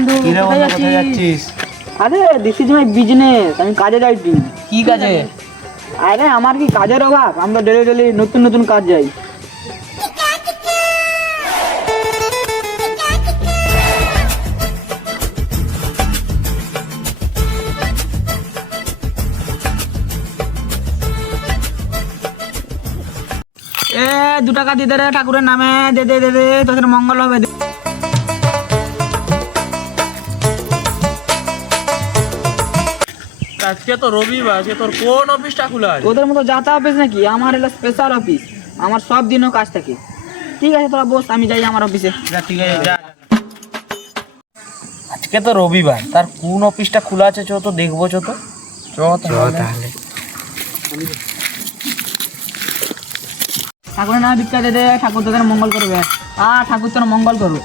বন্ধু, কিরে কোথায় বন্ধু, কোথায় যাচ্ছিস? যাচ্ছিস? আরে দিস ইজ মাই বিজনেস, আমি কাজে যাইছি। কি কাজে? আরে আমার কি কাজের অভাব? আমরা ডেলি ডেলি নতুন নতুন কাজ যাই। এ 2 টাকা দিয়ে দে রে, ঠাকুরের নামে দে দে দে দে, তোদের মঙ্গল হবে। আজকে তো রবিবার, আজকে তোর কোন অফিসটা খোলা আছে? তোদের মতো যাতা অফিস নাকি? আমার হলো স্পেশাল অফিস, আমার সব দিনও কাজ থাকে। ঠিক আছে তোরা বস, আমি যাই আমার অফিসে। যা, ঠিক আছে, যা। আজকে তো রবিবার, তার কোন অফিসটা খোলা আছে চো তো দেখবো, চো তো। চ তাহলে। ঠাকুরের নামে ভিক্ষা দে দে, ঠাকুর তোদের মঙ্গল করবে। ঠাকুর তোর মঙ্গল করবে।